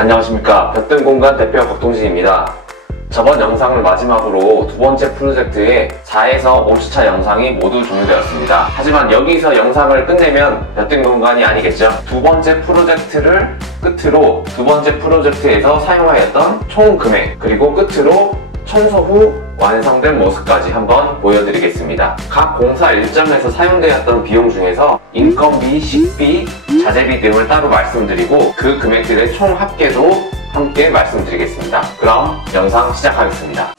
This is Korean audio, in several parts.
안녕하십니까. 볕든공간 대표 박동진입니다. 저번 영상을 마지막으로 두 번째 프로젝트의 4에서 5주차 영상이 모두 종료되었습니다. 하지만 여기서 영상을 끝내면 볕든공간이 아니겠죠. 두 번째 프로젝트를 끝으로 두 번째 프로젝트에서 사용하였던 총 금액, 그리고 끝으로 청소 후 완성된 모습까지 한번 보여드리겠습니다. 각 공사 일정에서 사용되었던 비용 중에서 인건비, 식비, 자재비 등을 따로 말씀드리고 그 금액들의 총 합계도 함께 말씀드리겠습니다. 그럼 영상 시작하겠습니다.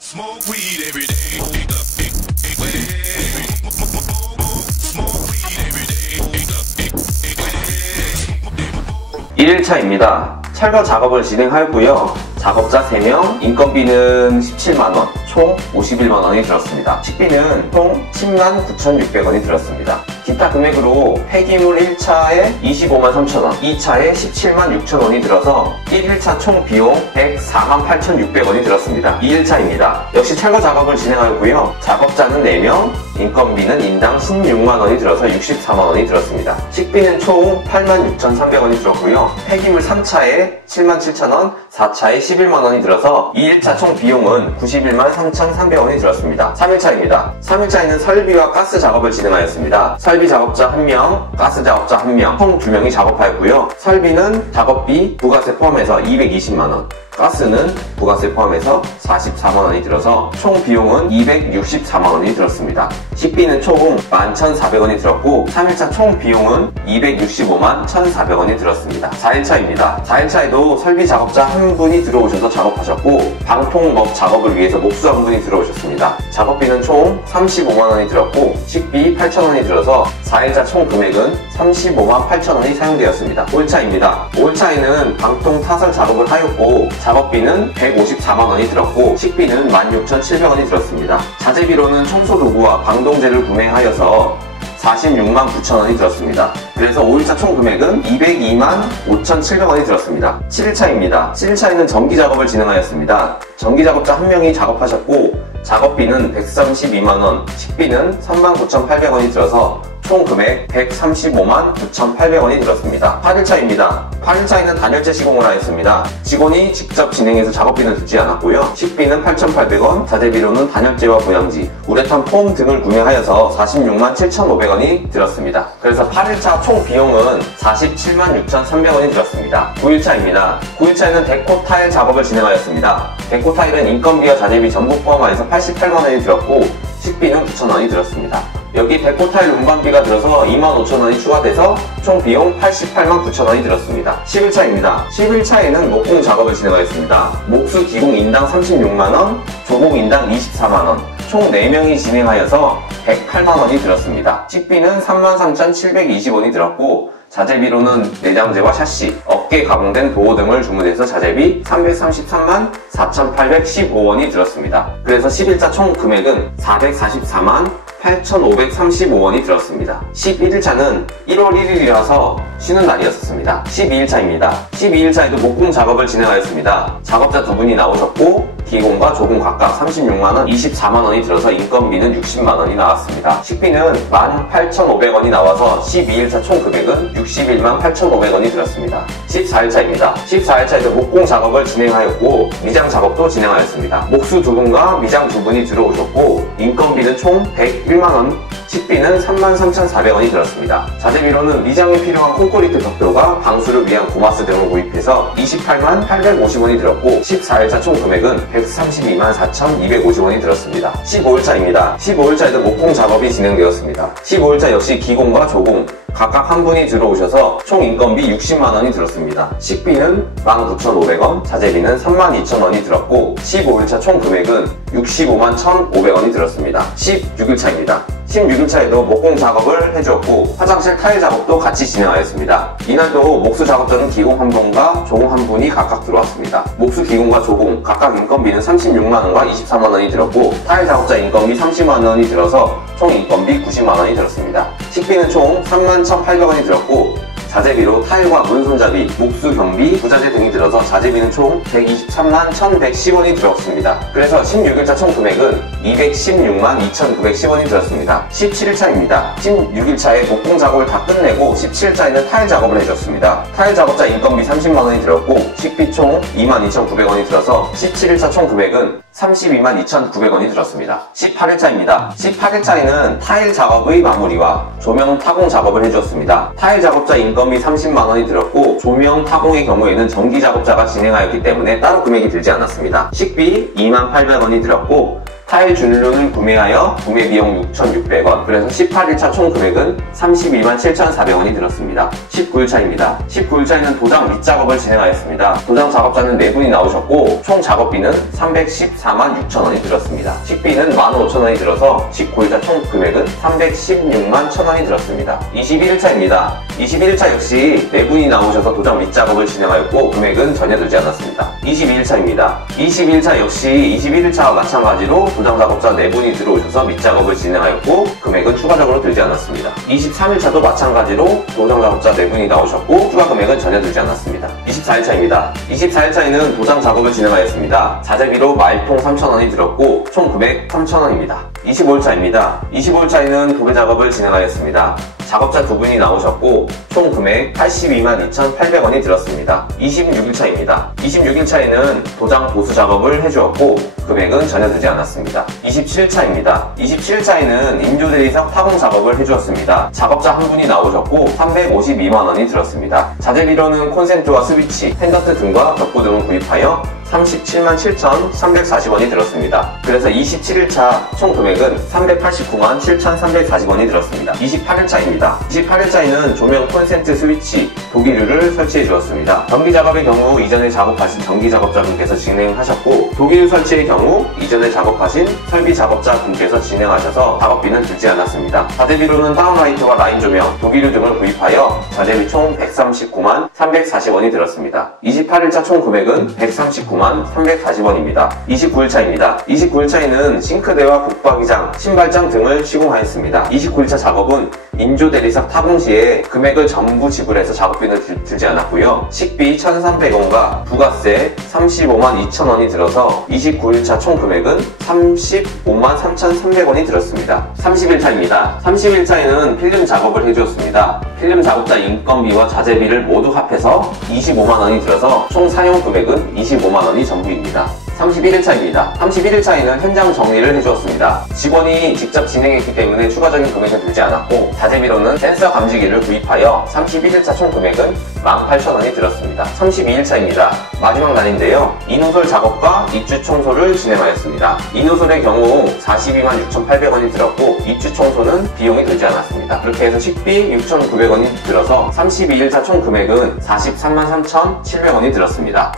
1일차입니다. 철거 작업을 진행하였고요. 작업자 3명, 인건비는 17만원, 총 51만원이 들었습니다. 식비는 총 109,600원이 들었습니다. 기타 금액으로 폐기물 1차에 25만 3천원, 2차에 17만 6천원이 들어서 1일차 총 비용 104만 8,600원이 들었습니다. 2일차입니다. 역시 철거 작업을 진행하였고요. 작업자는 4명, 인건비는 인당 16만원이 들어서 64만원이 들었습니다. 식비는 총 86,300원이 들었고요. 폐기물 3차에 7만 7천원, 4차에 11만원이 들어서 2일차 총 비용은 91만 3,300원이 들었습니다. 3일차입니다. 3일차에는 설비와 가스 작업을 진행하였습니다. 설비 작업자 1명, 가스 작업자 1명, 총 2명이 작업하였고요. 설비는 작업비, 부가세 포함해서 220만원, 가스는 부가세 포함해서 44만원이 들어서 총 비용은 264만원이 들었습니다. 식비는 총 11,400원이 들었고 3일차 총 비용은 265만 1,400원이 들었습니다. 4일차입니다. 4일차에도 설비 작업자 한 분이 들어오셔서 작업하셨고 방통목 작업을 위해서 목수 한 분이 들어오셨습니다. 작업비는 총 35만원이 들었고 식비 8,000원이 들어서 4일차 총 금액은 35만 8천원이 사용되었습니다. 5일차입니다. 5일차에는 방통 타설 작업을 하였고 작업비는 154만원이 들었고 식비는 16,700원이 들었습니다. 자재비로는 청소도구와 방동재를 구매하여서 46만 9천원이 들었습니다. 그래서 5일차 총 금액은 202만 5,700원이 들었습니다. 7일차입니다. 7일차에는 전기 작업을 진행하였습니다. 전기 작업자 1명이 작업하셨고 작업비는 132만원, 식비는 39,800원이 들어서 총 금액 135만 9,800원이 들었습니다. 8일차입니다. 8일차에는 단열재 시공을 하였습니다. 직원이 직접 진행해서 작업비는 듣지 않았고요. 식비는 8,800원, 자재비로는 단열재와 보양지, 우레탄 폼 등을 구매하여서 46만 7,500원이 들었습니다. 그래서 8일차 총 비용은 47만 6,300원이 들었습니다. 9일차입니다. 9일차에는 데코 타일 작업을 진행하였습니다. 데코 타일은 인건비와 자재비 전부 포함하여서 88만원이 들었고 식비는 9,000원이 들었습니다. 여기 데코 타일 운반비가 들어서 25,000원이 추가돼서 총 비용 88만 9천원이 들었습니다. 11차입니다. 11차에는 목공 작업을 진행하였습니다. 목수 기공 인당 36만원, 조공 인당 24만원, 총 4명이 진행하여서 108만원이 들었습니다. 식비는 33,720원이 들었고 자재비로는 내장재와 샤시, 어깨 가공된 도어 등을 주문해서 자재비 333만 4,815원이 들었습니다. 그래서 11차 총 금액은 444만 8,535원이 들었습니다. 11일차는 1월 1일이라서 쉬는 날이었습니다. 12일차입니다. 12일차에도 목공 작업을 진행하였습니다. 작업자 2분이 나오셨고 기공과 조공 각각 36만원, 24만원이 들어서 인건비는 60만원이 나왔습니다. 식비는 18,500원이 나와서 12일차 총 금액은 61만 8,500원이 들었습니다. 14일차입니다. 14일차에도 목공 작업을 진행하였고 미장 작업도 진행하였습니다. 목수 2분과 미장 2분이 들어오셨고 인건비는 총 101만원, 식비는 33,400원이 들었습니다. 자재비로는 미장에 필요한 콘크리트 벽돌과 방수를 위한 고마스 등을 구입해서 28만 850원이 들었고 14일차 총 금액은 132만 4,250원이 들었습니다. 15일차입니다. 15일차에도 목공 작업이 진행되었습니다. 15일차 역시 기공과 조공 각각 한 분이 들어오셔서 총 인건비 60만원이 들었습니다. 식비는 19,500원, 자재비는 32,000원이 들었고 15일차 총 금액은 65만 1,500원이 들었습니다. 16일차입니다. 16일차에도 목공 작업을 해주었고 화장실 타일 작업도 같이 진행하였습니다. 이날도 목수 작업자는 기공 한 분과 조공 한 분이 각각 들어왔습니다. 목수 기공과 조공 각각 인건비는 36만원과 24만원이 들었고 타일 작업자 인건비 30만원이 들어서 총 인건비 90만원이 들었습니다. 식비는 총 31,800원이 들었고 자재비로 타일과 문손잡이, 목수 경비, 부자재 등이 들어서 자재비는 총 123만 1,110원이 들었습니다. 그래서 16일차 총 금액은 216만 2,910원이 들었습니다. 17일차입니다. 16일차에 목공 작업을 다 끝내고 17일차에는 타일 작업을 해줬습니다. 타일 작업자 인건비 30만원이 들었고 식비 총 22,900원이 들어서 17일차 총 금액은 32만 2,900원이 들었습니다. 18일차입니다. 18일차에는 타일 작업의 마무리와 조명 타공 작업을 해주었습니다. 타일 작업자 인건비 30만원이 들었고 조명 타공의 경우에는 전기 작업자가 진행하였기 때문에 따로 금액이 들지 않았습니다. 식비 2만 800원이 들었고 타일 줄눈을 구매하여 구매 비용 6,600원, 그래서 18일차 총 금액은 32만 7,400원이 들었습니다. 19일차입니다. 19일차에는 도장 밑작업을 진행하였습니다. 도장 작업자는 4분이 나오셨고 총 작업비는 314만 6천원이 들었습니다. 식비는 15,000원이 들어서 19일차 총 금액은 316만 1,000원이 들었습니다. 21일차입니다. 21일차 역시 4분이 나오셔서 도장 밑작업을 진행하였고 금액은 전혀 들지 않았습니다. 22일차입니다. 22일차 역시 21일차와 마찬가지로 도장 작업자 4분이 들어오셔서 밑작업을 진행하였고 금액은 추가적으로 들지 않았습니다. 23일차도 마찬가지로 도장 작업자 4분이 나오셨고 추가 금액은 전혀 들지 않았습니다. 24일차입니다. 24일차에는 도장 작업을 진행하였습니다. 자재비로 말통 3,000원이 들었고 총 금액 3,000원입니다. 25일차입니다. 25일차에는 도배 작업을 진행하였습니다. 작업자 2분이 나오셨고 총 금액 82만 2,800원이 들었습니다. 26일차입니다. 26일차에는 도장 보수 작업을 해주었고 금액은 전혀 들지 않았습니다. 27일차입니다. 27일차에는 인조대리석 타공 작업을 해주었습니다. 작업자 1분이 나오셨고 352만원이 들었습니다. 자재비로는 콘센트와 스위치, 펜던트 등과 벽보 등을 구입하여 37만 7,340원이 들었습니다. 그래서 27일차 총 금액은 389만 7,340원이 들었습니다. 28일차입니다. 28일차에는 조명, 콘센트, 스위치, 도기류를 설치해 주었습니다. 전기 작업의 경우 이전에 작업하신 전기 작업자분께서 진행하셨고 도기류 설치의 경우 이전에 작업하신 설비 작업자분께서 진행하셔서 작업비는 들지 않았습니다. 자재비로는 다운라이트와 라인 조명, 도기류 등을 구입하여 자재비 총 139만 340원이 들었습니다. 28일차 총 금액은 139만 340원입니다. 29일차입니다. 29일차에는 싱크대와 붙박이장, 신발장 등을 시공하였습니다. 29일차 작업은 인조대리석 타공 시에 금액을 전부 지불해서 작업비는 들지 않았고요. 식비 1,300원과 부가세 35만 2천원이 들어서 29일차 총 금액은 35만 3,300원이 들었습니다. 30일차입니다. 30일차에는 필름 작업을 해주었습니다. 필름 작업자 인건비와 자재비를 모두 합해서 25만원이 들어서 총 사용 금액은 25만원이 전부입니다. 31일차입니다. 31일차에는 현장 정리를 해주었습니다. 직원이 직접 진행했기 때문에 추가적인 금액은 들지 않았고 자재비로는 센서 감지기를 구입하여 31일차 총 금액은 18,000원이 들었습니다. 32일차입니다. 마지막 날인데요. 이노솔 작업과 입주 청소를 진행하였습니다. 이노솔의 경우 42만 6,800원이 들었고 입주 청소는 비용이 들지 않았습니다. 그렇게 해서 식비 6,900원이 들어서 32일차 총 금액은 43만 3,700원이 들었습니다.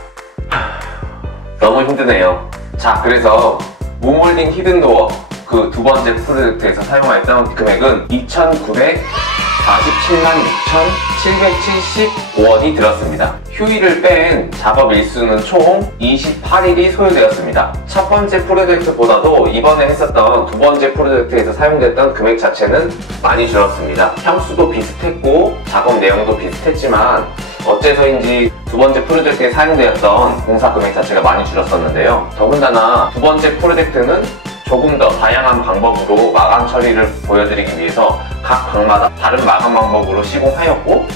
너무 힘드네요. 자, 그래서 무몰딩 히든도어 그 두 번째 프로젝트에서 사용했던 금액은 2,947만 6,775원이 들었습니다. 휴일을 뺀 작업 일수는 총 28일이 소요되었습니다. 첫 번째 프로젝트보다도 이번에 했었던 두 번째 프로젝트에서 사용됐던 금액 자체는 많이 줄었습니다. 향수도 비슷했고 작업 내용도 비슷했지만 어째서인지 두 번째 프로젝트에 사용되었던 공사 금액 자체가 많이 줄었었는데요. 더군다나 두 번째 프로젝트는 조금 더 다양한 방법으로 마감 처리를 보여드리기 위해서 각 방마다 다른 마감 방법으로 시공하였고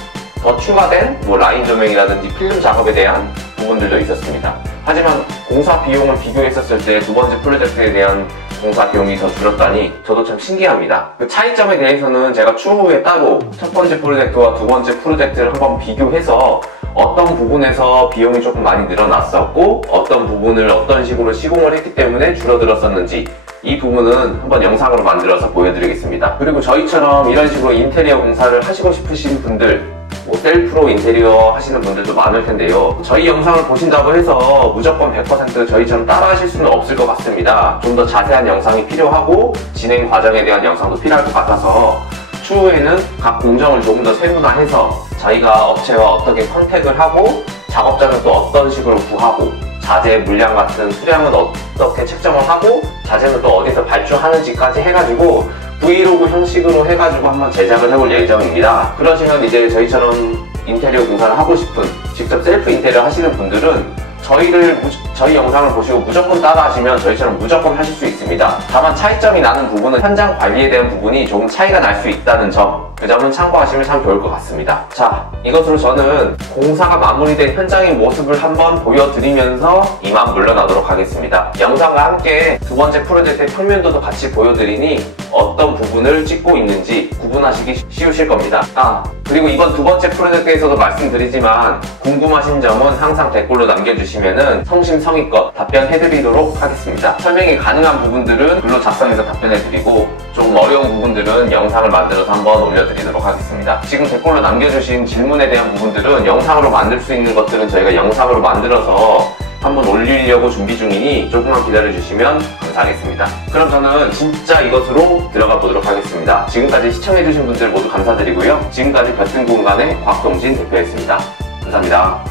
더 추가된 라인 조명이라든지 필름 작업에 대한 부분들도 있었습니다. 하지만 공사 비용을 비교했었을 때 두 번째 프로젝트에 대한 공사 비용이 더 줄었다니 저도 참 신기합니다. 그 차이점에 대해서는 제가 추후에 따로 첫 번째 프로젝트와 두 번째 프로젝트를 한번 비교해서 어떤 부분에서 비용이 조금 많이 늘어났었고 어떤 부분을 어떤 식으로 시공을 했기 때문에 줄어들었었는지 이 부분은 한번 영상으로 만들어서 보여드리겠습니다. 그리고 저희처럼 이런 식으로 인테리어 공사를 하시고 싶으신 분들 셀프로 인테리어 하시는 분들도 많을 텐데요. 저희 영상을 보신다고 해서 무조건 100% 저희처럼 따라 하실 수는 없을 것 같습니다. 좀 더 자세한 영상이 필요하고 진행 과정에 대한 영상도 필요할 것 같아서 추후에는 각 공정을 조금 더 세분화해서 저희가 업체와 어떻게 컨택을 하고 작업자는 또 어떤 식으로 구하고 자재 물량 같은 수량은 어떻게 책정을 하고 자재는 또 어디서 발주하는지까지 해가지고 브이로그 형식으로 해가지고 한번 제작을 해볼 예정입니다. 그러시면 이제 저희처럼 인테리어 공사를 하고 싶은, 직접 셀프 인테리어 하시는 분들은 저희 영상을 보시고 무조건 따라 하시면 저희처럼 무조건 하실 수 있습니다. 다만 차이점이 나는 부분은 현장 관리에 대한 부분이 조금 차이가 날 수 있다는 점, 그 점은 참고하시면 참 좋을 것 같습니다. 자, 이것으로 저는 공사가 마무리된 현장의 모습을 한번 보여드리면서 이만 물러나도록 하겠습니다. 영상과 함께 두 번째 프로젝트의 평면도도 같이 보여드리니 어떤 부분을 찍고 있는지 구분하시기 쉬우실 겁니다. 그리고 이번 두 번째 프로젝트에서도 말씀드리지만 궁금하신 점은 항상 댓글로 남겨주시면은 성심성의껏 답변해드리도록 하겠습니다. 설명이 가능한 부분들은 글로 작성해서 답변해드리고 좀 어려운 부분들은 영상을 만들어서 한번 올려드리도록 하겠습니다. 지금 댓글로 남겨주신 질문에 대한 부분들은 영상으로 만들 수 있는 것들은 저희가 영상으로 만들어서 한번 올리려고 준비 중이니 조금만 기다려주시면 감사하겠습니다. 그럼 저는 진짜 이것으로 들어가 보도록 하겠습니다. 지금까지 시청해주신 분들 모두 감사드리고요. 지금까지 볕든 공간의 곽동진 대표였습니다. 감사합니다.